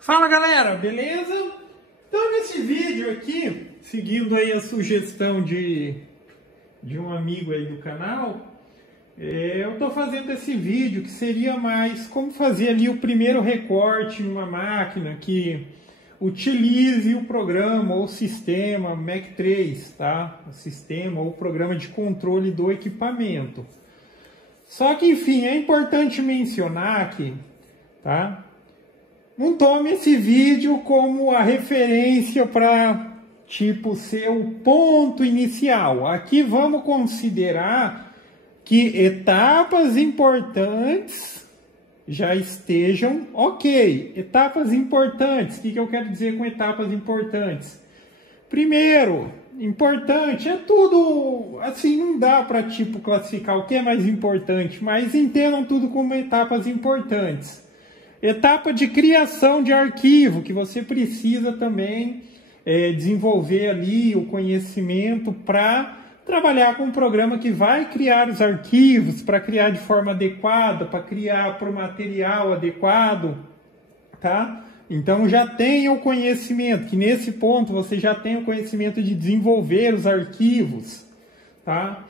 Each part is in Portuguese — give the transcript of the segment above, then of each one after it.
Fala galera, beleza? Então nesse vídeo aqui, seguindo aí a sugestão de um amigo aí do canal, eu tô fazendo esse vídeo que seria mais como fazer ali o primeiro recorte numa máquina que utilize o programa ou sistema Mac3, tá? O sistema ou programa de controle do equipamento. Só que enfim, é importante mencionar aqui, tá? Não tome esse vídeo como a referência para, tipo, ser o ponto inicial. Aqui vamos considerar que etapas importantes já estejam ok. Etapas importantes. O que eu quero dizer com etapas importantes? Primeiro, importante é tudo, assim, não dá para, tipo, classificar o que é mais importante, mas entendam tudo como etapas importantes. Etapa de criação de arquivo, que você precisa também desenvolver ali o conhecimento para trabalhar com um programa que vai criar os arquivos, para criar de forma adequada, para criar para o material adequado, tá? Então já tenha o conhecimento, que nesse ponto você já tem o conhecimento de desenvolver os arquivos, tá?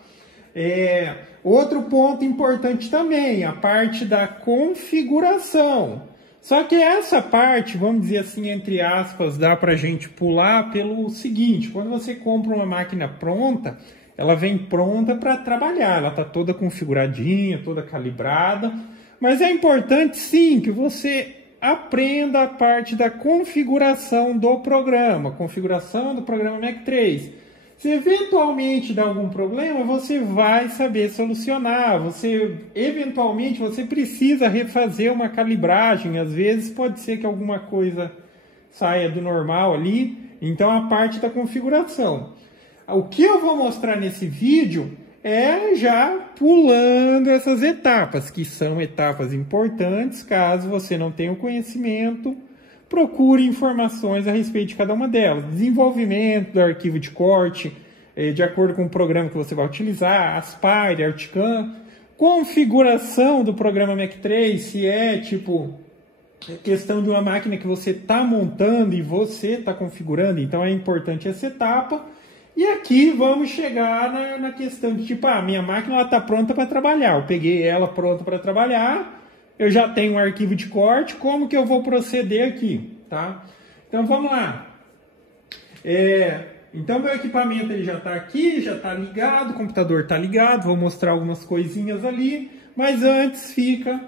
Outro ponto importante também, a parte da configuração. Só que essa parte, vamos dizer assim, entre aspas, dá para a gente pular pelo seguinte: quando você compra uma máquina pronta, ela vem pronta para trabalhar, ela está toda configuradinha, toda calibrada, mas é importante sim que você aprenda a parte da configuração do programa Mac3. Se eventualmente dá algum problema, você vai saber solucionar. Eventualmente você precisa refazer uma calibragem. Às vezes pode ser que alguma coisa saia do normal ali. Então a parte da configuração. O que eu vou mostrar nesse vídeo é já pulando essas etapas, que são etapas importantes. Caso você não tenha o conhecimento, procure informações a respeito de cada uma delas. Desenvolvimento do arquivo de corte, de acordo com o programa que você vai utilizar, Aspire, Articam, configuração do programa Mac3, se é tipo questão de uma máquina que você está montando e você está configurando, então é importante essa etapa. E aqui vamos chegar na questão de tipo, minha máquina está pronta para trabalhar, eu peguei ela pronta para trabalhar, eu já tenho um arquivo de corte, como que eu vou proceder aqui, tá? Então vamos lá. Então meu equipamento ele já está aqui, já está ligado, o computador está ligado, vou mostrar algumas coisinhas ali, mas antes fica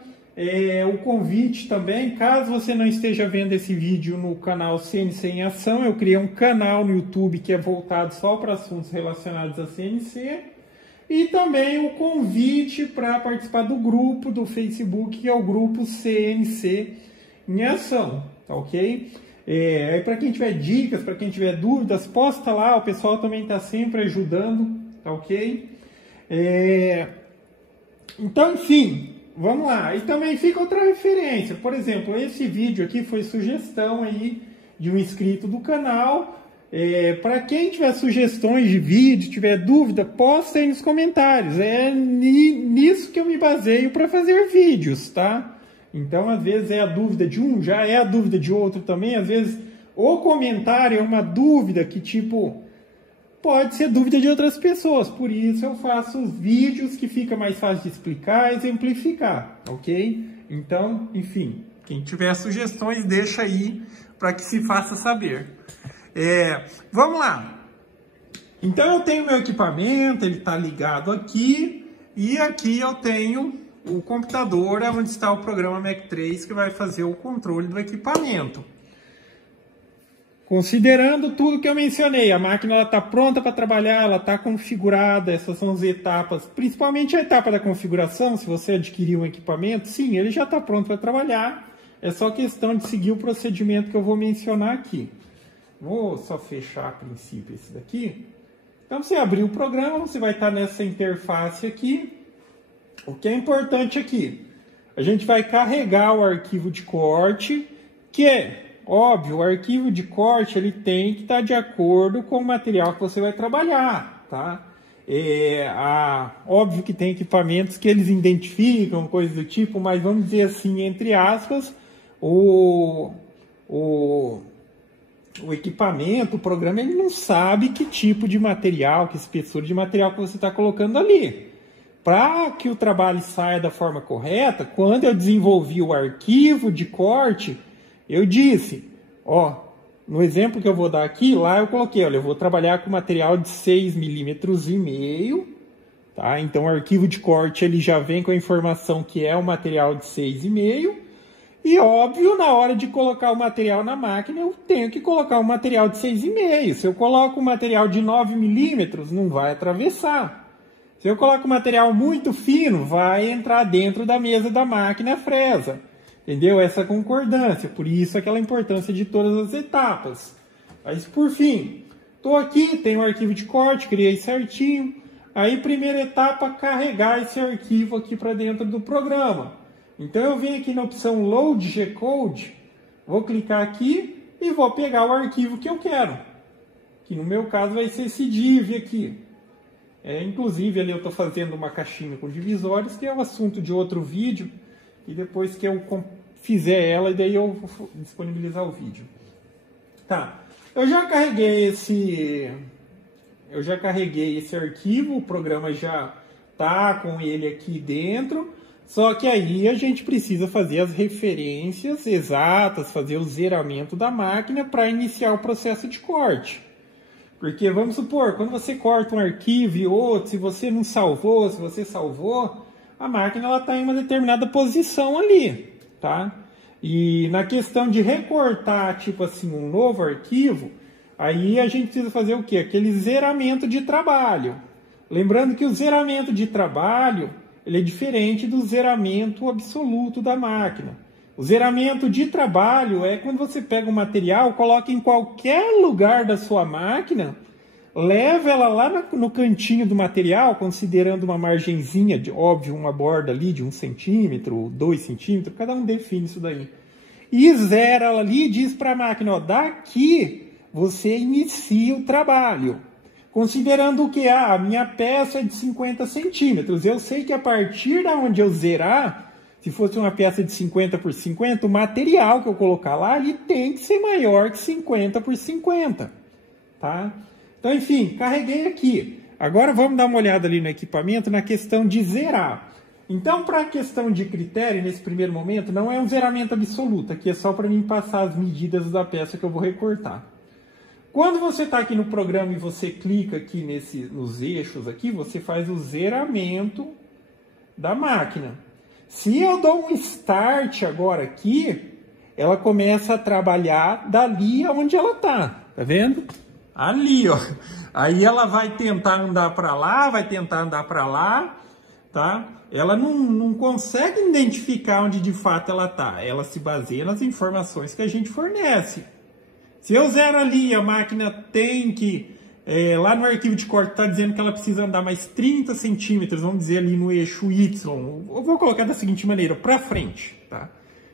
o convite também, caso você não esteja vendo esse vídeo no canal CNC em Ação, eu criei um canal no YouTube que é voltado só para assuntos relacionados a CNC, e também o convite para participar do grupo do Facebook, que é o grupo CNC em Ação, tá ok? Para quem tiver dicas, para quem tiver dúvidas, posta lá, o pessoal também está sempre ajudando, tá ok? Então, enfim, vamos lá. E também fica outra referência, por exemplo, esse vídeo aqui foi sugestão aí de um inscrito do canal. Para quem tiver sugestões de vídeo, tiver dúvida, posta aí nos comentários. É nisso que eu me baseio para fazer vídeos, tá? Então, às vezes é a dúvida de um, já é a dúvida de outro também. Às vezes o comentário é uma dúvida que, tipo, pode ser dúvida de outras pessoas. Por isso eu faço vídeos que fica mais fácil de explicar e exemplificar, ok? Então, enfim, quem tiver sugestões, deixa aí para que se faça saber. Vamos lá. Então eu tenho meu equipamento, ele está ligado aqui, e aqui eu tenho o computador onde está o programa Mac3 que vai fazer o controle do equipamento. Considerando tudo que eu mencionei, a máquina está pronta para trabalhar, ela está configurada, essas são as etapas, principalmente a etapa da configuração. Se você adquirir um equipamento, sim, ele já está pronto para trabalhar, é só questão de seguir o procedimento que eu vou mencionar aqui. Vou só fechar a princípio esse daqui. Então, você abrir o programa, você vai estar nessa interface aqui. O que é importante aqui? A gente vai carregar o arquivo de corte, que é óbvio, o arquivo de corte ele tem que estar de acordo com o material que você vai trabalhar, tá? Óbvio que tem equipamentos que eles identificam, coisas do tipo, mas vamos dizer assim, entre aspas, o o equipamento, o programa, ele não sabe que tipo de material, que espessura de material que você está colocando ali. Para que o trabalho saia da forma correta, quando eu desenvolvi o arquivo de corte, eu disse, ó, no exemplo que eu vou dar aqui, lá eu coloquei, olha, eu vou trabalhar com material de 6,5 mm, tá? Então o arquivo de corte ele já vem com a informação que é um material de 6,5. E óbvio, na hora de colocar o material na máquina, eu tenho que colocar um material de 6,5. Se eu coloco um material de 9 milímetros, não vai atravessar. Se eu coloco um material muito fino, vai entrar dentro da mesa da máquina fresa. Entendeu? Essa concordância. Por isso aquela importância de todas as etapas. Mas por fim, estou aqui, tenho o arquivo de corte, criei certinho. Aí primeira etapa, carregar esse arquivo aqui para dentro do programa. Então eu venho aqui na opção Load G-Code, vou clicar aqui e vou pegar o arquivo que eu quero. Que no meu caso vai ser esse div aqui. Inclusive ali eu estou fazendo uma caixinha com divisórios, que é o assunto de outro vídeo. E depois que eu fizer ela, daí eu vou disponibilizar o vídeo. Tá, eu já carreguei esse arquivo, o programa já está com ele aqui dentro. Só que aí a gente precisa fazer as referências exatas, fazer o zeramento da máquina para iniciar o processo de corte. Porque vamos supor, quando você corta um arquivo e outro, se você não salvou, se você salvou, a máquina está em uma determinada posição ali, tá? E na questão de recortar, tipo assim, um novo arquivo, aí a gente precisa fazer o quê? Aquele zeramento de trabalho. Lembrando que o zeramento de trabalho, ele é diferente do zeramento absoluto da máquina. O zeramento de trabalho é quando você pega um material, coloca em qualquer lugar da sua máquina, leva ela lá no cantinho do material, considerando uma margenzinha, óbvio, uma borda ali de 1 centímetro, 2 centímetros, cada um define isso daí. E zera ela ali e diz para a máquina, ó, daqui você inicia o trabalho. Considerando que a minha peça é de 50 centímetros, eu sei que a partir da onde eu zerar, se fosse uma peça de 50 por 50, o material que eu colocar lá, ele tem que ser maior que 50 por 50, tá? Então, enfim, carreguei aqui. Agora vamos dar uma olhada ali no equipamento na questão de zerar. Então, para a questão de critério, nesse primeiro momento, não é um zeramento absoluto. Aqui é só para mim passar as medidas da peça que eu vou recortar. Quando você está aqui no programa e você clica aqui nos eixos aqui, você faz o zeramento da máquina. Se eu dou um Start agora aqui, ela começa a trabalhar dali onde ela está. Tá vendo? Ali, ó. Aí ela vai tentar andar para lá, vai tentar andar para lá, tá? Ela não consegue identificar onde de fato ela está. Ela se baseia nas informações que a gente fornece. Se eu zero ali, a máquina tem que... lá no arquivo de corte está dizendo que ela precisa andar mais 30 centímetros, vamos dizer ali no eixo Y. Eu vou colocar da seguinte maneira, para frente, tá?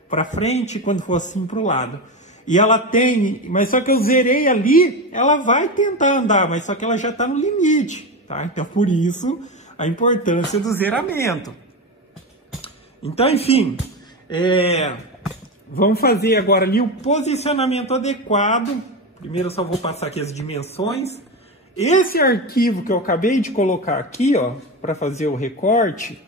Para frente, quando for assim para o lado. E ela tem, mas só que eu zerei ali, ela vai tentar andar, mas só que ela já está no limite, tá? Então, por isso, a importância do zeramento. Então, enfim, vamos fazer agora ali o posicionamento adequado. Primeiro eu só vou passar aqui as dimensões. Esse arquivo que eu acabei de colocar aqui, ó, para fazer o recorte,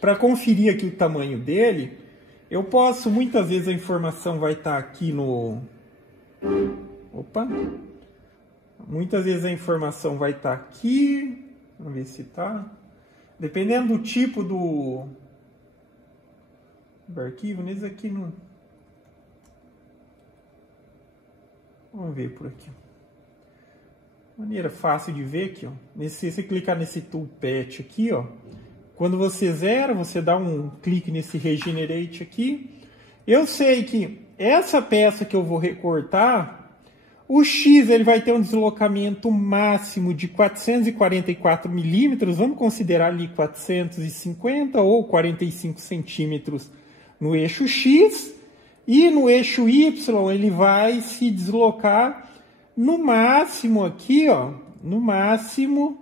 para conferir aqui o tamanho dele, eu posso, muitas vezes a informação vai estar aqui no... Opa! Muitas vezes a informação vai estar aqui. Vamos ver se está. Dependendo do tipo do arquivo, nesse aqui não... Vamos ver por aqui. Maneira fácil de ver aqui, ó. Se você clicar nesse toolpath aqui, ó, quando você zera, você dá um clique nesse Regenerate aqui. Eu sei que essa peça que eu vou recortar, o X ele vai ter um deslocamento máximo de 444 milímetros, vamos considerar ali 450 ou 45 centímetros no eixo X, e no eixo Y ele vai se deslocar no máximo aqui, ó, no máximo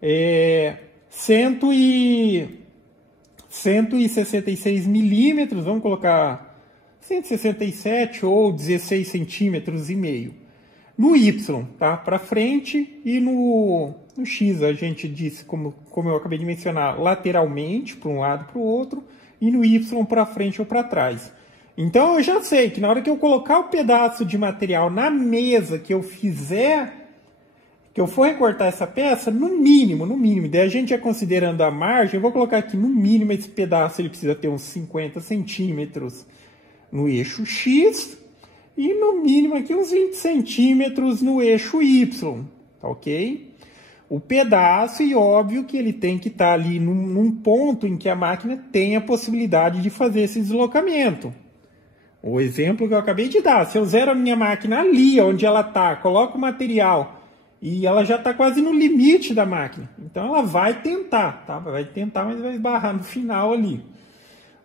166 milímetros, vamos colocar 167 ou 16 centímetros e meio. No Y, tá? Para frente, e no X a gente disse, como eu acabei de mencionar, lateralmente, para um lado e para o outro, e no Y para frente ou para trás. Então eu já sei que na hora que eu colocar o pedaço de material na mesa que eu fizer, que eu for recortar essa peça, no mínimo, daí a gente já considerando a margem, eu vou colocar aqui no mínimo esse pedaço, ele precisa ter uns 50 centímetros no eixo X, e no mínimo aqui uns 20 centímetros no eixo Y, tá ok? O pedaço, e óbvio que ele tem que estar ali num ponto em que a máquina tem a possibilidade de fazer esse deslocamento. O exemplo que eu acabei de dar, se eu zero a minha máquina ali onde ela está, coloco o material e ela já está quase no limite da máquina, então ela vai tentar, tá? Vai tentar, mas vai esbarrar no final ali.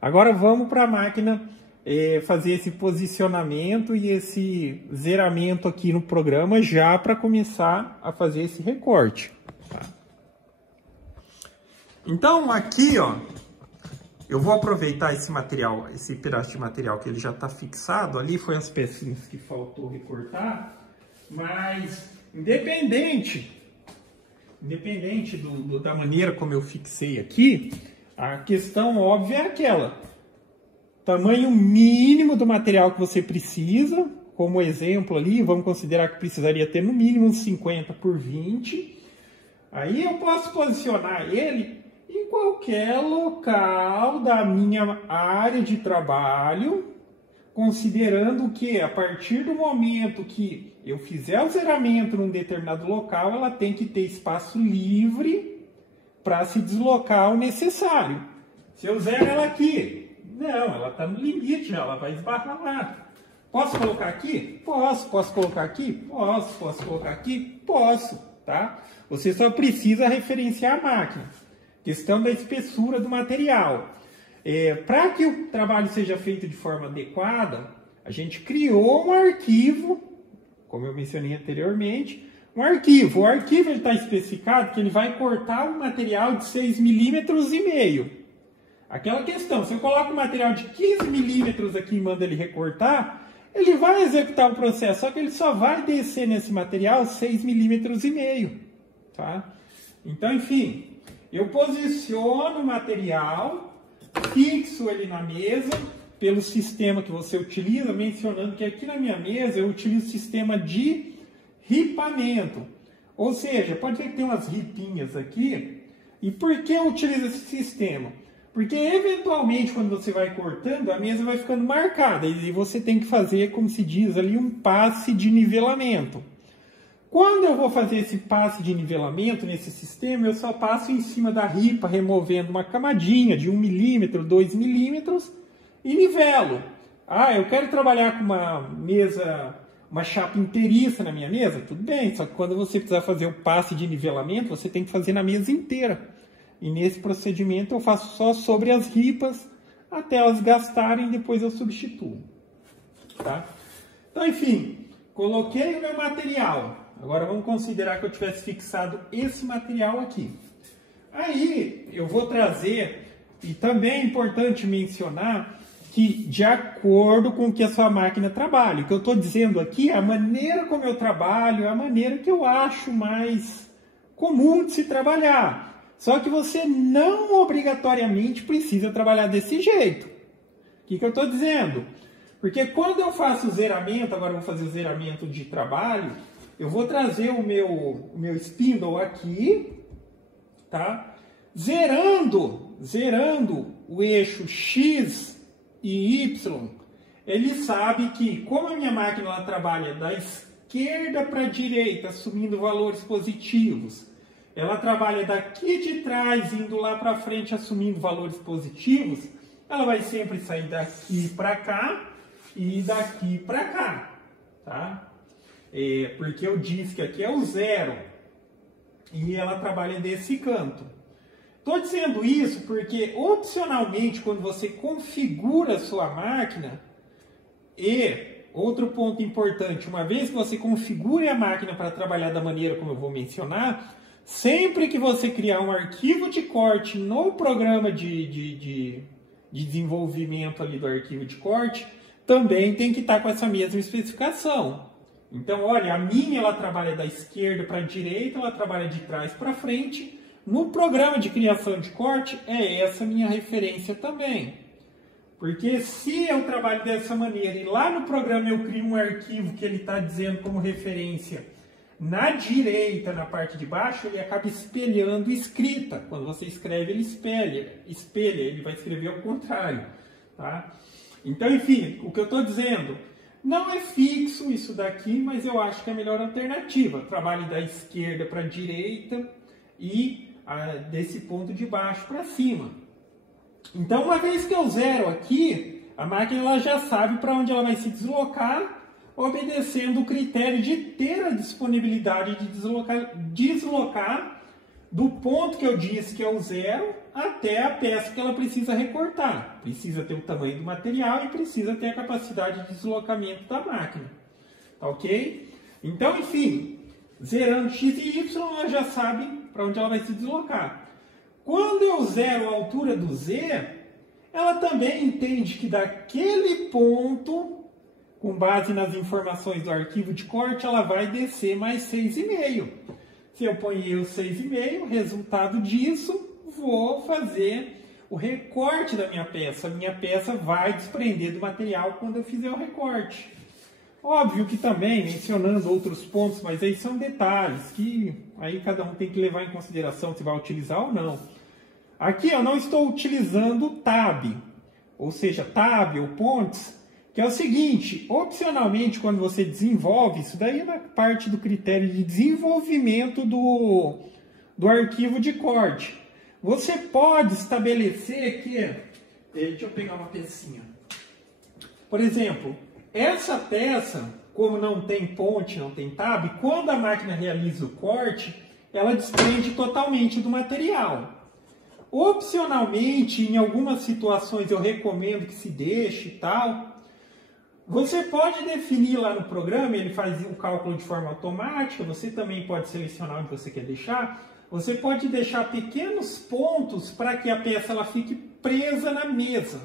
Agora vamos para a máquina fazer esse posicionamento e esse zeramento aqui no programa já para começar a fazer esse recorte. Tá? Então aqui, ó, eu vou aproveitar esse material, esse pedaço de material que ele já está fixado ali, foi as pecinhas que faltou recortar, mas independente da maneira como eu fixei aqui, a questão óbvia é aquela: tamanho mínimo do material que você precisa, como exemplo ali, vamos considerar que precisaria ter no mínimo uns 50 por 20. Aí eu posso posicionar ele em qualquer local da minha área de trabalho, considerando que a partir do momento que eu fizer o zeramento num determinado local, ela tem que ter espaço livre para se deslocar ao necessário. Se eu zero ela aqui, não, ela está no limite, ela vai esbarrar lá. Posso colocar aqui? Posso. Posso colocar aqui? Posso. Posso colocar aqui? Posso, tá? Você só precisa referenciar a máquina. Questão da espessura do material. Para que o trabalho seja feito de forma adequada, a gente criou um arquivo, como eu mencionei anteriormente, um arquivo. O arquivo está especificado que ele vai cortar um material de 6,5 mm. Aquela questão, se eu coloco um material de 15 milímetros aqui e mando ele recortar, ele vai executar o processo, só que ele só vai descer nesse material 6,5 mm, tá? Então, enfim, eu posiciono o material, fixo ele na mesa, pelo sistema que você utiliza, mencionando que aqui na minha mesa eu utilizo o sistema de ripamento. Ou seja, pode ver que tem umas ripinhas aqui. E por que eu utilizo esse sistema? Porque eventualmente quando você vai cortando, a mesa vai ficando marcada e você tem que fazer, como se diz ali, um passe de nivelamento. Quando eu vou fazer esse passe de nivelamento nesse sistema, eu só passo em cima da ripa, removendo uma camadinha de 1 milímetro, 2 milímetros e nivelo. Ah, eu quero trabalhar com uma mesa, uma chapa inteiriça na minha mesa? Tudo bem, só que quando você precisar fazer o passe de nivelamento, você tem que fazer na mesa inteira. E nesse procedimento eu faço só sobre as ripas, até elas gastarem, depois eu substituo. Tá? Então, enfim, coloquei o meu material. Agora vamos considerar que eu tivesse fixado esse material aqui. Aí eu vou trazer, e também é importante mencionar, que de acordo com o que a sua máquina trabalha. O que eu estou dizendo aqui é a maneira como eu trabalho, é a maneira que eu acho mais comum de se trabalhar. Só que você não obrigatoriamente precisa trabalhar desse jeito. O que eu estou dizendo? Porque quando eu faço o zeramento, agora eu vou fazer o zeramento de trabalho, eu vou trazer o meu spindle aqui, tá? Zerando o eixo X e Y, ele sabe que, como a minha máquina ela trabalha da esquerda para a direita, assumindo valores positivos, ela trabalha daqui de trás, indo lá para frente, assumindo valores positivos, ela vai sempre sair daqui para cá e daqui para cá, tá? Porque eu disse que aqui é o zero e ela trabalha desse canto. Estou dizendo isso porque, opcionalmente, quando você configura a sua máquina, e outro ponto importante, uma vez que você configure a máquina para trabalhar da maneira como eu vou mencionar, sempre que você criar um arquivo de corte no programa de desenvolvimento ali do arquivo de corte, também tem que estar com essa mesma especificação. Então, olha, a minha ela trabalha da esquerda para a direita, ela trabalha de trás para frente. No programa de criação de corte, é essa minha referência também. Porque se eu trabalho dessa maneira e lá no programa eu crio um arquivo que ele está dizendo como referência na direita, na parte de baixo, ele acaba espelhando escrita. Quando você escreve, ele espelha, ele vai escrever ao contrário. Tá? Então, enfim, o que eu estou dizendo, não é fixo isso daqui, mas eu acho que é a melhor alternativa. Trabalhe da esquerda para a direita e desse ponto de baixo para cima. Então, uma vez que eu zero aqui, a máquina ela já sabe para onde ela vai se deslocar, obedecendo o critério de ter a disponibilidade de deslocar do ponto que eu disse que é o zero até a peça que ela precisa recortar. Precisa ter o tamanho do material e precisa ter a capacidade de deslocamento da máquina. Tá ok? Então, enfim, zerando x e y, ela já sabe para onde ela vai se deslocar. Quando eu zero a altura do z, ela também entende que daquele ponto, com base nas informações do arquivo de corte, ela vai descer mais 6,5. Se eu ponho o 6,5, resultado disso, vou fazer o recorte da minha peça. A minha peça vai desprender do material quando eu fizer o recorte. Óbvio que também, mencionando outros pontos, mas aí são detalhes que aí cada um tem que levar em consideração se vai utilizar ou não. Aqui eu não estou utilizando tab, ou seja, tab ou pontes, que é o seguinte, opcionalmente quando você desenvolve, isso daí é na parte do critério de desenvolvimento do arquivo de corte. Você pode estabelecer que, deixa eu pegar uma pecinha, por exemplo, essa peça, como não tem ponte, não tem tab, quando a máquina realiza o corte, ela desprende totalmente do material. Opcionalmente, em algumas situações eu recomendo que se deixe e tal. Você pode definir lá no programa, ele faz o cálculo de forma automática, você também pode selecionar onde você quer deixar. Você pode deixar pequenos pontos para que a peça ela fique presa na mesa.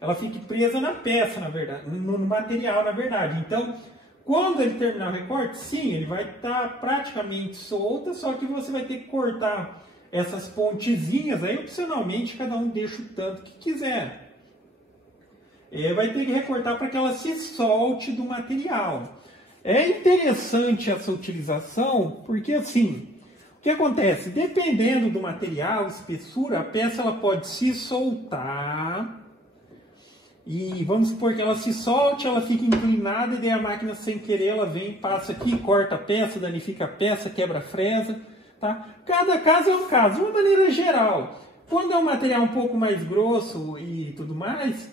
Ela fique presa na peça, na verdade, no material, na verdade. Então, quando ele terminar o recorte, sim, ele vai estar praticamente solta, só que você vai ter que cortar essas pontezinhas, aí opcionalmente cada um deixa o tanto que quiser. Vai ter que recortar para que ela se solte do material. É interessante essa utilização, porque assim, o que acontece? Dependendo do material, espessura, a peça ela pode se soltar. E vamos supor que ela se solte, ela fica inclinada e daí a máquina sem querer ela vem, passa aqui, corta a peça, danifica a peça, quebra a fresa. Tá? Cada caso é um caso. De uma maneira geral, quando é um material um pouco mais grosso e tudo mais,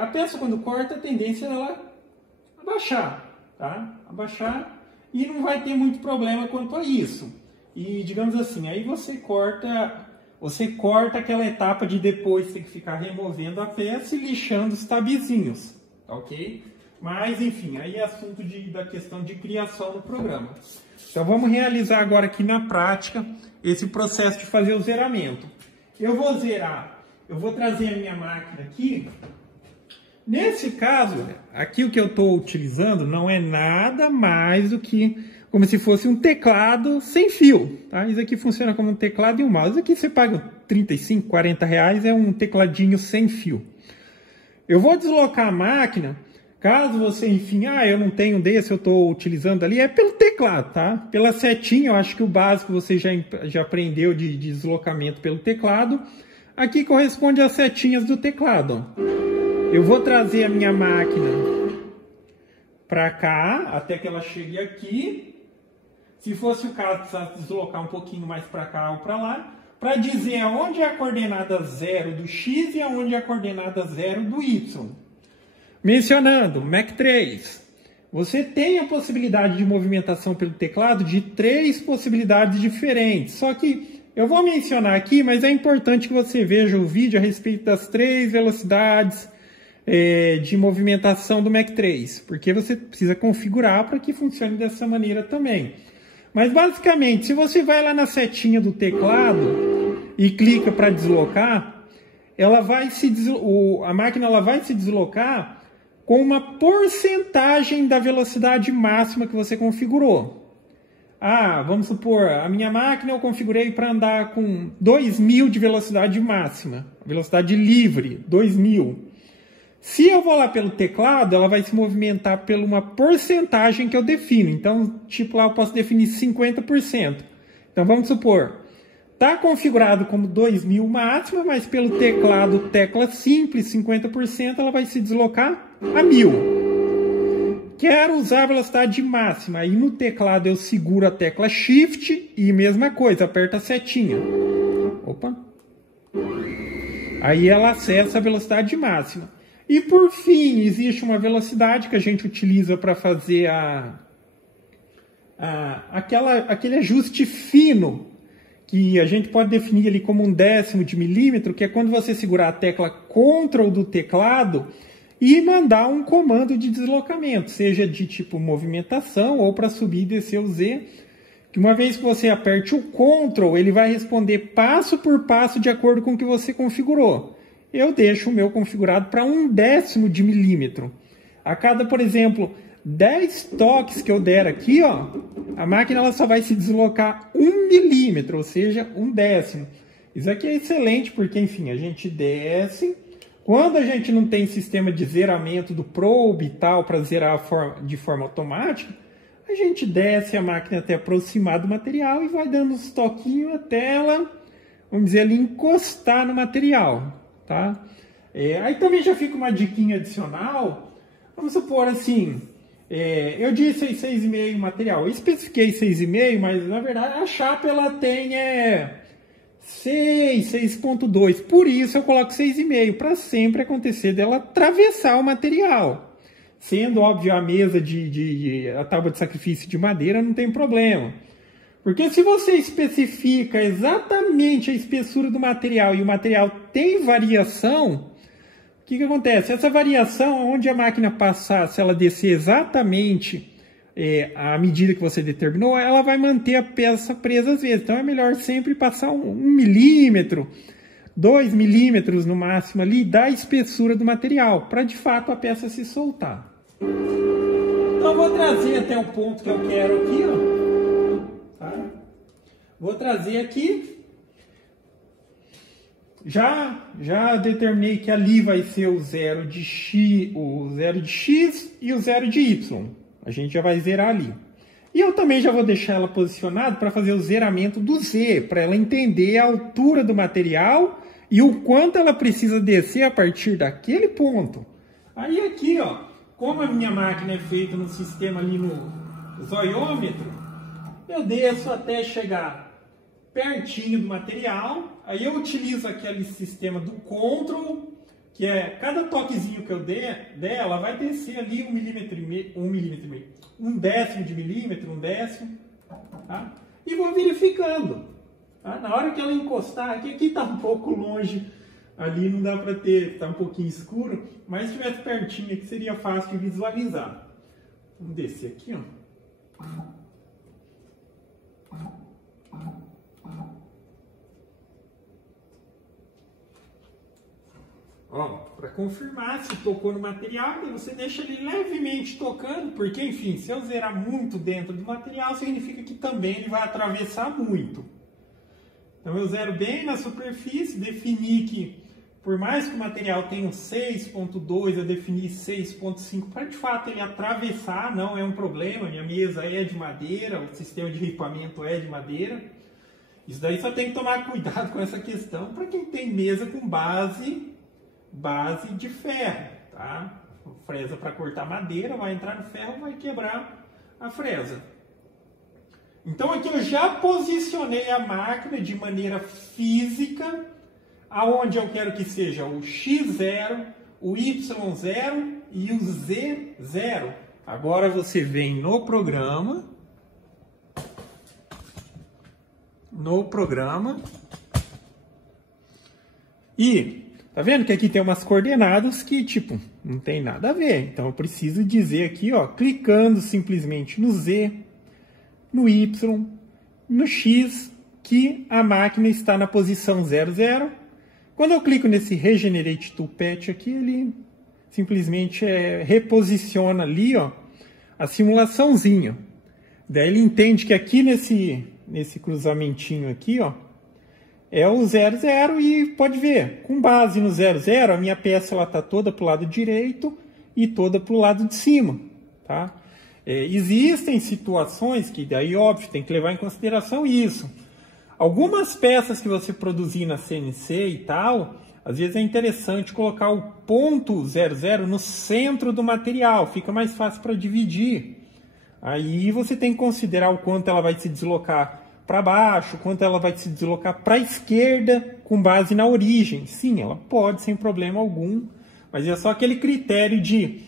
a peça quando corta a tendência é ela abaixar. Tá? Abaixar e não vai ter muito problema quanto a isso. E digamos assim, aí você corta aquela etapa de depois ter que ficar removendo a peça e lixando os tabzinhos, tá ok? Mas enfim, aí é assunto da questão de criação no programa. Então vamos realizar agora aqui na prática esse processo de fazer o zeramento. Eu vou zerar, eu vou trazer a minha máquina aqui. Nesse caso, aqui o que eu estou utilizando não é nada mais do que como se fosse um teclado sem fio. Tá? Isso aqui funciona como um teclado e um mouse. Isso aqui você paga 35, 40 reais, é um tecladinho sem fio. Eu vou deslocar a máquina, caso você, enfim, eu não tenho desse, eu estou utilizando ali, é pelo teclado, tá? Pela setinha, eu acho que o básico você já aprendeu de deslocamento pelo teclado. Aqui corresponde às setinhas do teclado, ó. Eu vou trazer a minha máquina para cá, até que ela chegue aqui. Se fosse o caso, precisasse deslocar um pouquinho mais para cá ou para lá, para dizer aonde é a coordenada 0 do x e aonde é a coordenada 0 do y. Mencionando, Mac 3, você tem a possibilidade de movimentação pelo teclado de 3 possibilidades diferentes. Só que eu vou mencionar aqui, mas é importante que você veja o vídeo a respeito das 3 velocidades de movimentação do Mac 3, porque você precisa configurar para que funcione dessa maneira também. Mas basicamente, se você vai lá na setinha do teclado e clica para deslocar, a máquina ela vai se deslocar com uma porcentagem da velocidade máxima que você configurou. Ah, vamos supor, a minha máquina eu configurei para andar com 2.000 de velocidade máxima, velocidade livre, 2.000. Se eu vou lá pelo teclado, ela vai se movimentar por uma porcentagem que eu defino. Então, tipo lá eu posso definir 50%. Então vamos supor, está configurado como 2.000 máxima, mas pelo teclado tecla simples, 50%, ela vai se deslocar a 1.000. Quero usar a velocidade máxima. Aí no teclado eu seguro a tecla Shift e mesma coisa, aperta a setinha. Opa! Aí ela acessa a velocidade máxima. E por fim, existe uma velocidade que a gente utiliza para fazer aquele ajuste fino, que a gente pode definir ali como 1/10 de milímetro, que é quando você segurar a tecla Ctrl do teclado e mandar um comando de deslocamento, seja de tipo movimentação ou para subir e descer o Z, que uma vez que você aperte o Ctrl, ele vai responder passo por passo de acordo com o que você configurou. Eu deixo o meu configurado para 1/10 de milímetro. A cada, por exemplo, 10 toques que eu der aqui, ó, a máquina ela só vai se deslocar 1 milímetro, ou seja, 1/10. Isso aqui é excelente porque, enfim, a gente desce. Quando a gente não tem sistema de zeramento do probe e tal, para zerar de forma automática, a gente desce a máquina até aproximar do material e vai dando uns toquinhos até ela, vamos dizer ali, encostar no material, tá? Aí também já fica uma diquinha adicional. Vamos supor assim, eu disse 6,5 material, eu especifiquei 6,5, mas na verdade a chapa ela tem 6.2, por isso eu coloco 6,5, para sempre acontecer dela atravessar o material. Sendo óbvio a mesa a tábua de sacrifício de madeira, não tem problema. Porque se você especifica exatamente a espessura do material e o material tem variação, o que acontece? Essa variação, onde a máquina passar, se ela descer exatamente a medida que você determinou, ela vai manter a peça presa às vezes. Então é melhor sempre passar 1 milímetro, 2 milímetros no máximo ali da espessura do material, para de fato a peça se soltar. Então eu vou trazer até o ponto que eu quero aqui, ó. Tá? Vou trazer aqui. Já determinei que ali vai ser o 0 de x e o 0 de y. A gente já vai zerar ali. E eu também já vou deixar ela posicionada para fazer o zeramento do Z, para ela entender a altura do material e o quanto ela precisa descer a partir daquele ponto. Aí aqui, ó, como a minha máquina é feita no sistema ali no zoiômetro, eu desço até chegar pertinho do material. Aí eu utilizo aquele sistema do Ctrl, que é cada toquezinho que eu der, ela vai descer ali 1 milímetro, 1/10 de milímetro, 1/10, tá? E vou verificando. Tá? Na hora que ela encostar, aqui está um pouco longe, ali não dá para ter, está um pouquinho escuro, mas se estivesse pertinho aqui seria fácil de visualizar. Vamos descer aqui, ó. Para confirmar se tocou no material, você deixa ele levemente tocando, porque, enfim, se eu zerar muito dentro do material, significa que também ele vai atravessar muito. Então eu zero bem na superfície, defini que, por mais que o material tenha 6.2, eu defini 6.5, para de fato ele atravessar, não é um problema, minha mesa é de madeira, o sistema de equipamento é de madeira. Isso daí só tem que tomar cuidado com essa questão para quem tem mesa com base de ferro, tá? Fresa para cortar madeira, vai entrar no ferro, vai quebrar a fresa. Então aqui eu já posicionei a máquina de maneira física, aonde eu quero que seja o X0, o Y0 e o Z0. Agora você vem no programa, e tá vendo que aqui tem umas coordenadas que, tipo, não tem nada a ver. Então eu preciso dizer aqui, ó, clicando simplesmente no Z, no Y, no X, que a máquina está na posição 00. Quando eu clico nesse Regenerate Toolpath aqui, ele simplesmente reposiciona ali, ó, a simulaçãozinha. Daí ele entende que aqui nesse cruzamentinho aqui, ó, é o 00 e pode ver, com base no 00, a minha peça ela tá toda pro lado direito e toda pro lado de cima, tá? Existem situações que daí, óbvio, tem que levar em consideração isso. Algumas peças que você produzir na CNC e tal, às vezes é interessante colocar o ponto 00 no centro do material, fica mais fácil para dividir. Aí você tem que considerar o quanto ela vai se deslocar para baixo, quanto ela vai se deslocar para a esquerda com base na origem. Sim, ela pode sem problema algum, mas é só aquele critério de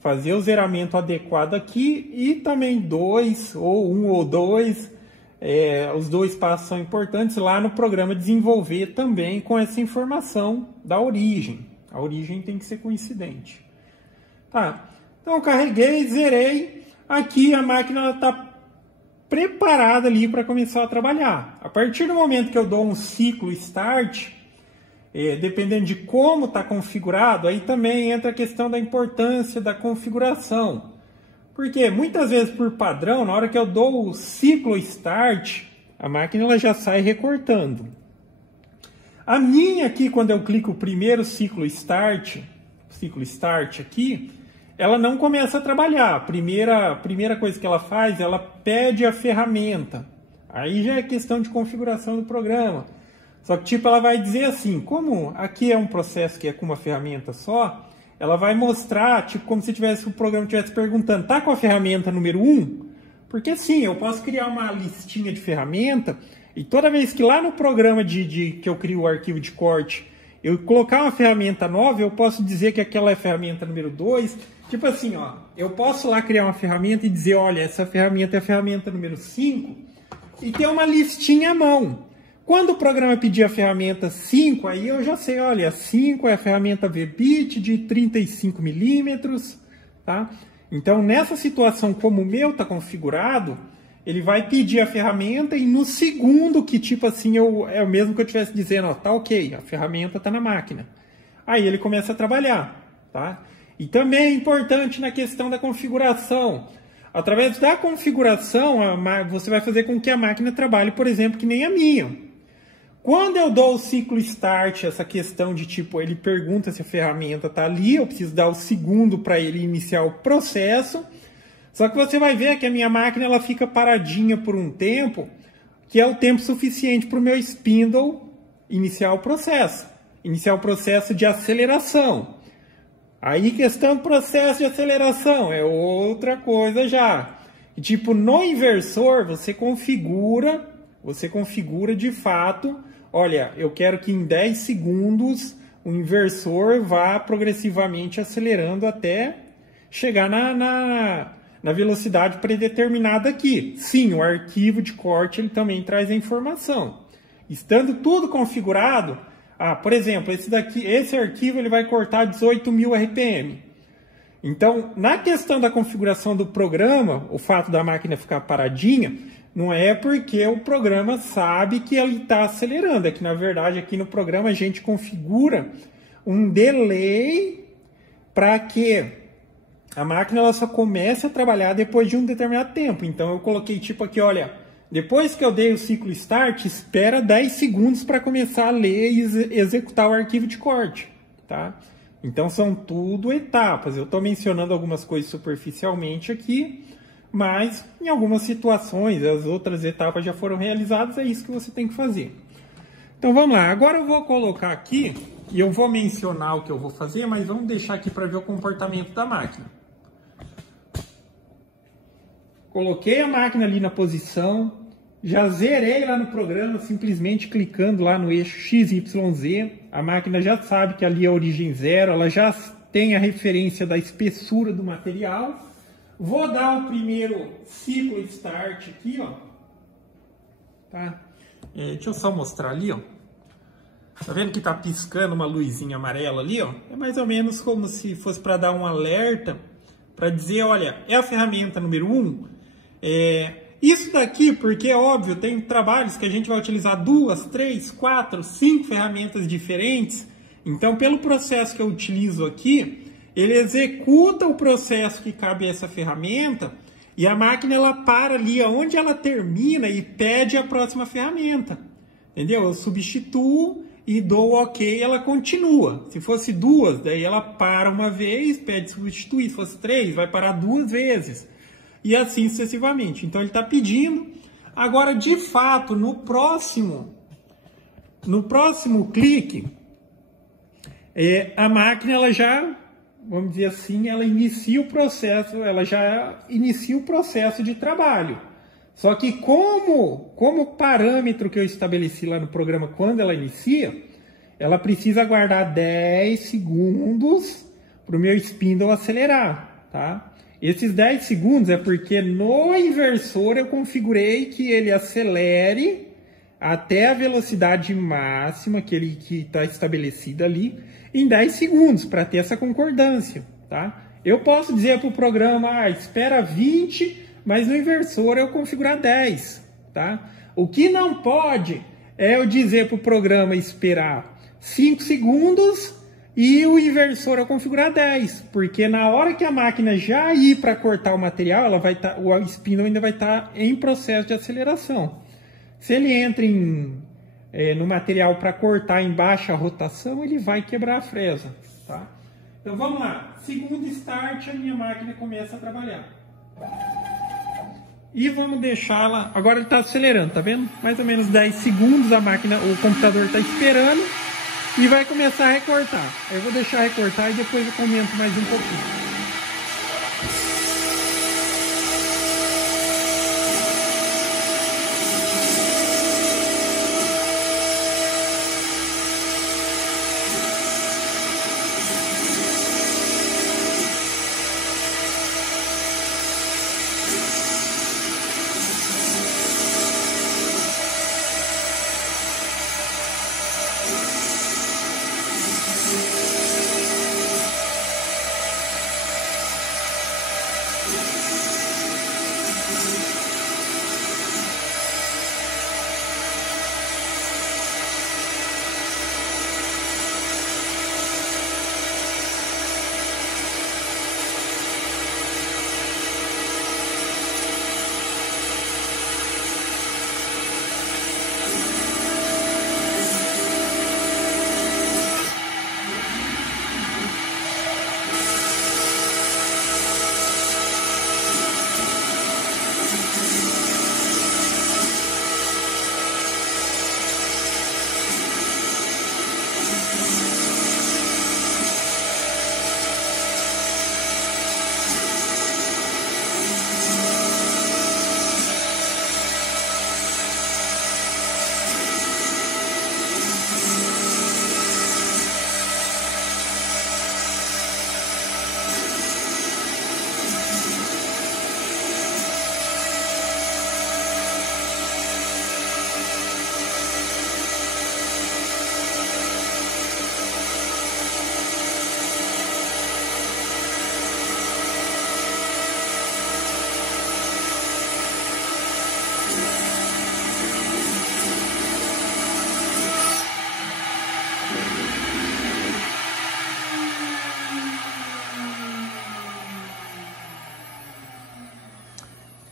fazer o zeramento adequado aqui e também 2 ou 1 ou 2, os dois passos são importantes lá no programa desenvolver também com essa informação da origem. A origem tem que ser coincidente. Tá, então eu carreguei, zerei. Aqui a máquina está preparada ali para começar a trabalhar. A partir do momento que eu dou um ciclo start, dependendo de como está configurado, aí também entra a questão da importância da configuração. Porque muitas vezes por padrão, na hora que eu dou o ciclo start, a máquina ela já sai recortando. A minha aqui, quando eu clico o primeiro ciclo start aqui, ela não começa a trabalhar. A primeira coisa que ela faz, ela pede a ferramenta. Aí já é questão de configuração do programa. Só que tipo, ela vai dizer assim, como aqui é um processo que é com uma ferramenta só, ela vai mostrar, tipo, como se o programa estivesse perguntando, tá com a ferramenta número 1? Porque sim, eu posso criar uma listinha de ferramenta e toda vez que lá no programa que eu crio o arquivo de corte, eu colocar uma ferramenta nova, eu posso dizer que aquela é a ferramenta número 2. Tipo assim, ó, eu posso lá criar uma ferramenta e dizer, olha, essa ferramenta é a ferramenta número 5 e ter uma listinha à mão. Quando o programa pedir a ferramenta 5, aí eu já sei, olha, 5 é a ferramenta VBit de 35 milímetros, tá? Então, nessa situação, como o meu está configurado, ele vai pedir a ferramenta e no segundo que, tipo assim, é o mesmo que eu estivesse dizendo, ó, tá ok, a ferramenta está na máquina. Aí ele começa a trabalhar, tá? E também é importante na questão da configuração. Através da configuração, você vai fazer com que a máquina trabalhe, por exemplo, que nem a minha. Quando eu dou o ciclo start, essa questão de tipo, ele pergunta se a ferramenta está ali, eu preciso dar o segundo para ele iniciar o processo. Só que você vai ver que a minha máquina ela fica paradinha por um tempo, que é o tempo suficiente para o meu spindle iniciar o processo de aceleração. Aí questão do processo de aceleração é outra coisa já. E, tipo, no inversor você configura de fato, olha, eu quero que em 10 segundos o inversor vá progressivamente acelerando até chegar na velocidade predeterminada aqui. Sim, o arquivo de corte ele também traz a informação. Estando tudo configurado, por exemplo, esse arquivo ele vai cortar 18.000 RPM. Então, na questão da configuração do programa, o fato da máquina ficar paradinha, não é porque o programa sabe que ele está acelerando. É que, na verdade, aqui no programa a gente configura um delay para que a máquina ela só comece a trabalhar depois de um determinado tempo. Então, eu coloquei tipo aqui, olha, depois que eu dei o ciclo start, espera 10 segundos para começar a ler e executar o arquivo de corte, tá? Então, são tudo etapas. Eu estou mencionando algumas coisas superficialmente aqui, mas em algumas situações, as outras etapas já foram realizadas, é isso que você tem que fazer. Então, vamos lá. Agora eu vou colocar aqui, e eu vou mencionar o que eu vou fazer, mas vamos deixar aqui para ver o comportamento da máquina. Coloquei a máquina ali na posição, já zerei lá no programa, simplesmente clicando lá no eixo XYZ. A máquina já sabe que ali é a origem 0, ela já tem a referência da espessura do material. Vou dar o primeiro ciclo start aqui, ó. Tá? Deixa eu só mostrar ali, ó. Tá vendo que tá piscando uma luzinha amarela ali, ó? É mais ou menos como se fosse para dar um alerta, para dizer, olha, é a ferramenta número 1. Isso daqui, porque é óbvio, tem trabalhos que a gente vai utilizar 2, 3, 4, 5 ferramentas diferentes. Então, pelo processo que eu utilizo aqui, ele executa o processo que cabe a essa ferramenta e a máquina ela para ali onde ela termina e pede a próxima ferramenta. Entendeu? Eu substituo e dou o ok, ela continua. Se fosse duas, daí ela para uma vez, pede substituir. Se fosse três, vai parar duas vezes. E assim sucessivamente. Então ele está pedindo. Agora, de fato, no próximo clique, a máquina ela já, vamos dizer assim, ela inicia o processo, de trabalho. Só que como parâmetro que eu estabeleci lá no programa quando ela inicia, ela precisa aguardar 10 segundos para o meu spindle acelerar, tá? Esses 10 segundos é porque no inversor eu configurei que ele acelere até a velocidade máxima que está estabelecida ali em 10 segundos, para ter essa concordância, tá? Eu posso dizer para o programa, espera 20, mas no inversor eu configurar 10, tá? O que não pode é eu dizer para o programa esperar 5 segundos e o inversor eu configurar 10, porque na hora que a máquina já ir para cortar o material, o spindle ainda vai estar em processo de aceleração. Se ele entra no material para cortar em baixa rotação, ele vai quebrar a fresa, tá? Então vamos lá. Segundo start, a minha máquina começa a trabalhar. E vamos deixá-la... Agora ele está acelerando, tá vendo? Mais ou menos 10 segundos o computador está esperando e vai começar a recortar. Eu vou deixar recortar e depois eu comento mais um pouquinho.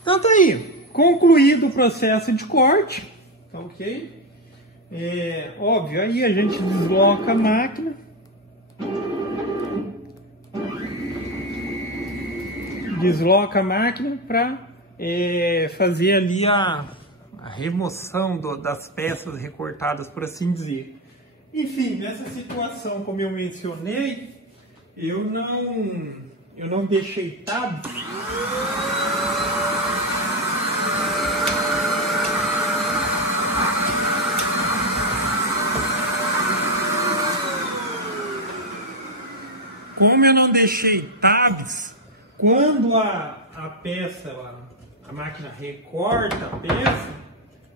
Então tá aí, concluído o processo de corte, tá ok? Óbvio, aí a gente desloca a máquina. Desloca a máquina para fazer ali a remoção das peças recortadas, por assim dizer. Enfim, nessa situação, como eu mencionei, eu não deixei tabs. Como eu não deixei tabs, quando a peça, a máquina recorta a peça,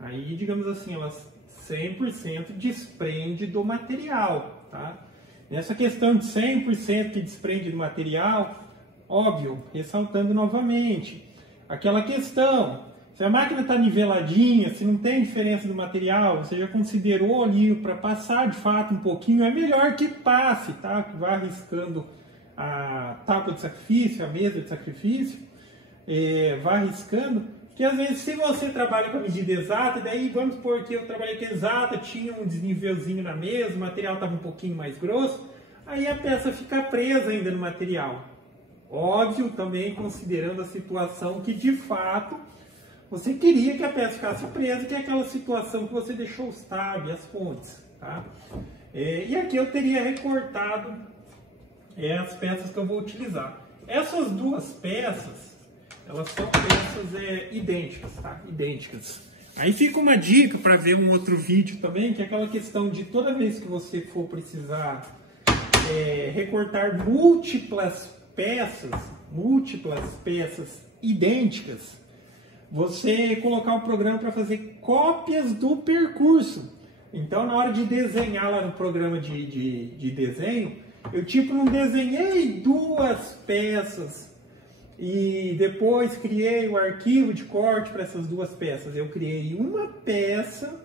aí, digamos assim, ela 100% desprende do material, tá? Nessa questão de 100% que desprende do material, óbvio, ressaltando novamente, aquela questão, Se a máquina está niveladinha, se não tem diferença do material, você já considerou ali para passar de fato um pouquinho, é melhor que passe, tá? Que vá riscando a tábua de sacrifício, a mesa de sacrifício, vá riscando, porque às vezes se você trabalha com a medida exata, daí vamos supor que eu trabalhei com exata, tinha um desnivelzinho na mesa, o material estava um pouquinho mais grosso, aí a peça fica presa ainda no material. Óbvio, também considerando a situação que de fato você queria que a peça ficasse presa, que é aquela situação que você deixou os tab, as fontes, tá? E aqui eu teria recortado as peças que eu vou utilizar. Essas duas peças, elas são peças idênticas, tá? Idênticas. Aí fica uma dica para ver um outro vídeo também, que é aquela questão de toda vez que você for precisar recortar múltiplas peças idênticas, você colocar o programa para fazer cópias do percurso. Então, na hora de desenhar lá no programa de desenho, eu tipo não desenhei duas peças e depois criei o arquivo de corte para essas duas peças. Eu criei uma peça,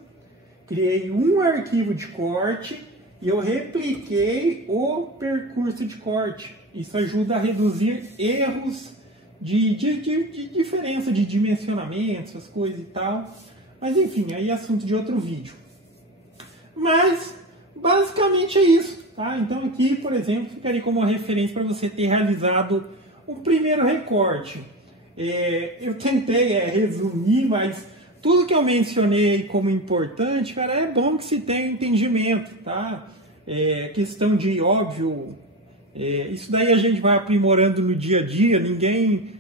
criei um arquivo de corte e eu repliquei o percurso de corte. Isso ajuda a reduzir erros de diferença de dimensionamento, essas coisas e tal. Mas enfim, aí é assunto de outro vídeo. Mas basicamente é isso, tá? Então aqui, por exemplo, ficaria como uma referência para você ter realizado o primeiro recorte. Eu tentei resumir, mas tudo que eu mencionei como importante, cara, é bom que se tenha entendimento, tá? Questão de, óbvio, isso daí a gente vai aprimorando no dia a dia, ninguém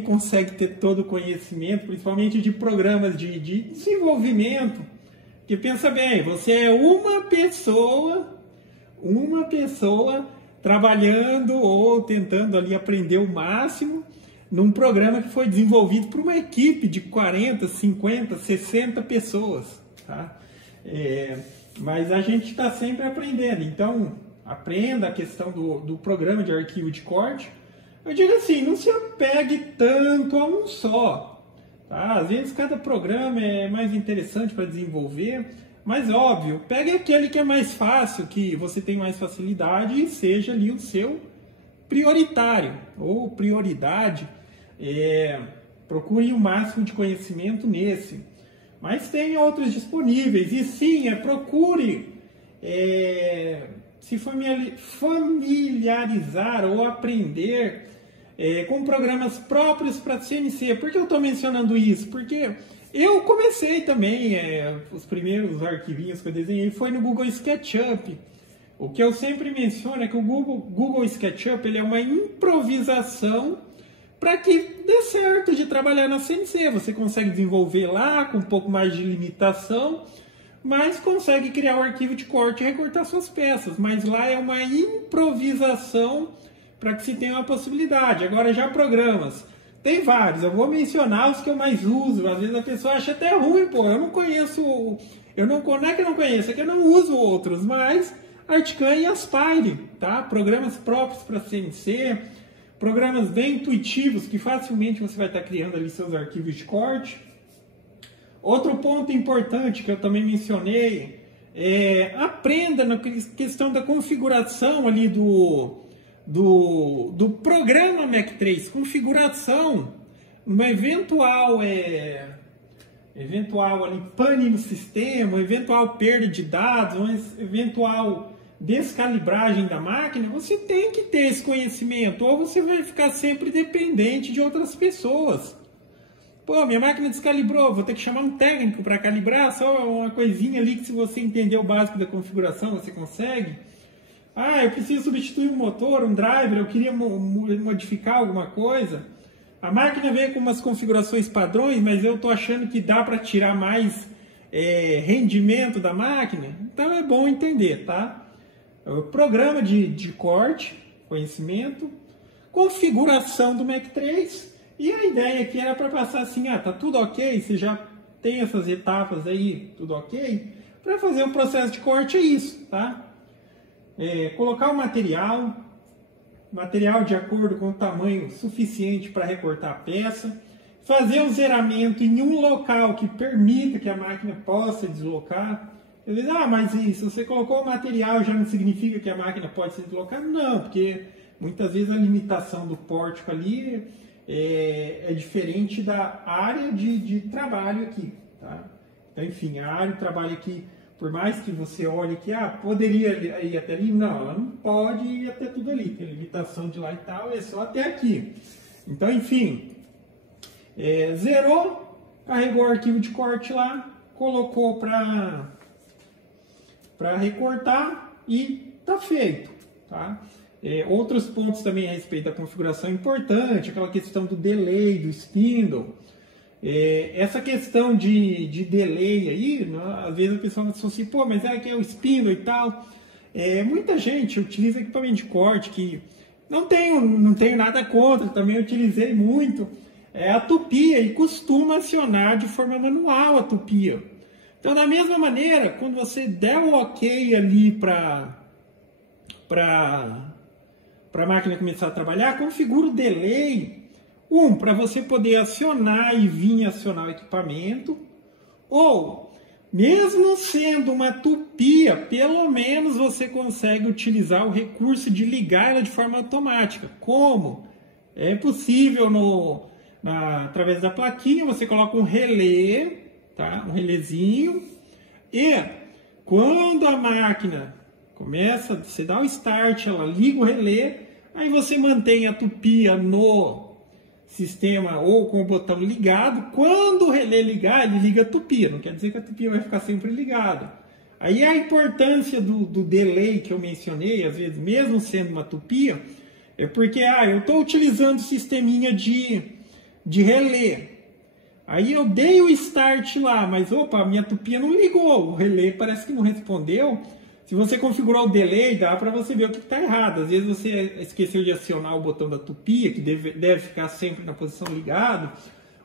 consegue ter todo o conhecimento, principalmente de programas de desenvolvimento, que pensa bem, você é uma pessoa trabalhando ou tentando ali aprender o máximo num programa que foi desenvolvido por uma equipe de 40, 50, 60 pessoas, tá? Mas a gente está sempre aprendendo, então aprenda a questão do programa de arquivo de corte. Eu digo assim, não se apegue tanto a um só, tá? Às vezes cada programa é mais interessante para desenvolver, mas óbvio, pegue aquele que é mais fácil, que você tem mais facilidade e seja ali o seu prioritário ou prioridade. Procure o máximo de conhecimento nesse, mas tem outros disponíveis e sim, procure se familiarizar ou aprender com programas próprios para CNC. Por que eu estou mencionando isso? Porque eu comecei também, os primeiros arquivinhos que eu desenhei foi no Google SketchUp. O que eu sempre menciono é que o Google SketchUp ele é uma improvisação para que dê certo de trabalhar na CNC. Você consegue desenvolver lá com um pouco mais de limitação, mas consegue criar um arquivo de corte e recortar suas peças. Mas lá é uma improvisação para que se tenha uma possibilidade. Agora já programas, tem vários, eu vou mencionar os que eu mais uso. Às vezes a pessoa acha até ruim, pô, eu não conheço, não é que eu não conheço, é que eu não uso outros, mas Articam e Aspire, tá? Programas próprios para CNC, programas bem intuitivos que facilmente você vai estar criando ali seus arquivos de corte. Outro ponto importante que eu também mencionei aprenda na questão da configuração ali do programa Mac3, configuração, uma eventual ali pane no sistema, eventual perda de dados, uma eventual descalibragem da máquina, você tem que ter esse conhecimento, ou você vai ficar sempre dependente de outras pessoas. Pô, minha máquina descalibrou, vou ter que chamar um técnico para calibrar, só uma coisinha ali que se você entender o básico da configuração, você consegue. Ah, eu preciso substituir um motor, um driver, eu queria modificar alguma coisa. A máquina veio com umas configurações padrões, mas eu estou achando que dá para tirar mais rendimento da máquina. Então é bom entender, tá? O programa de corte, conhecimento, configuração do Mac3. E a ideia aqui era para passar assim, tá tudo ok, você já tem essas etapas aí, tudo ok? Para fazer o processo de corte é isso, tá? Colocar o material de acordo com o tamanho suficiente para recortar a peça. fazer o zeramento em um local que permita que a máquina possa deslocar. Às vezes, mas se você colocou o material já não significa que a máquina pode ser deslocada? Não, porque muitas vezes a limitação do pórtico ali é diferente da área de trabalho aqui, tá? Então, enfim, a área de trabalho aqui, por mais que você olhe que poderia ir até ali, não, ela não pode ir até tudo ali, tem limitação de lá e tal, é só até aqui. Então, enfim, zerou, carregou o arquivo de corte lá, colocou para recortar e tá feito, tá? Outros pontos também a respeito da configuração importante, aquela questão do delay, do spindle. Essa questão de delay aí, né, às vezes a pessoa fala assim, pô, mas que é o spindle e tal. Muita gente utiliza equipamento de corte que não tenho nada contra, também utilizei muito, a tupia e costuma acionar de forma manual a tupia. Então, da mesma maneira, quando você der o ok ali para a máquina começar a trabalhar, configura o delay, para você poder acionar e vir acionar o equipamento, ou, mesmo sendo uma tupia, pelo menos você consegue utilizar o recurso de ligar ela de forma automática. Como? É possível através da plaquinha, você coloca um relé, tá? Um relézinho, e quando a máquina começa, você dá o start, ela liga o relé, aí você mantém a tupia no sistema ou com o botão ligado. Quando o relé ligar, ele liga a tupia, não quer dizer que a tupia vai ficar sempre ligada. Aí a importância do delay que eu mencionei, às vezes mesmo sendo uma tupia, é porque eu estou utilizando o sisteminha de relé. Aí eu dei o start lá, mas a minha tupia não ligou, o relé parece que não respondeu. Se você configurou o delay, dá para você ver o que está errado. Às vezes você esqueceu de acionar o botão da tupia, que deve ficar sempre na posição ligado,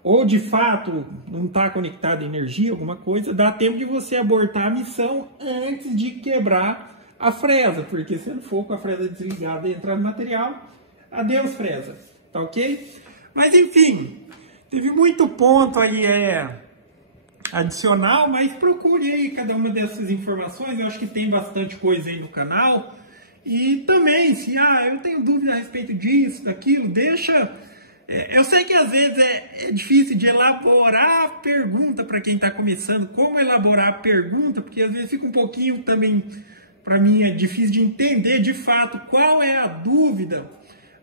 ou de fato não está conectado a energia, alguma coisa. Dá tempo de você abortar a missão antes de quebrar a fresa, porque se não for com a fresa desligada e entrar no material, adeus fresa, tá ok? Mas enfim, teve muito ponto aí adicional, mas procure aí cada uma dessas informações. Eu acho que tem bastante coisa aí no canal. E também, se eu tenho dúvida a respeito disso, daquilo, deixa. Eu sei que às vezes é difícil de elaborar a pergunta para quem está começando, como elaborar a pergunta, porque às vezes fica um pouquinho também, para mim é difícil de entender de fato qual é a dúvida.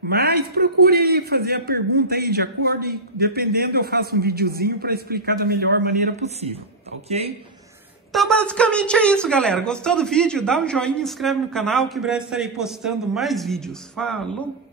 Mas procure fazer a pergunta aí de acordo e, dependendo, eu faço um videozinho para explicar da melhor maneira possível, tá ok? Então, basicamente é isso, galera. Gostou do vídeo? Dá um joinha e inscreve no canal que em breve estarei postando mais vídeos. Falou!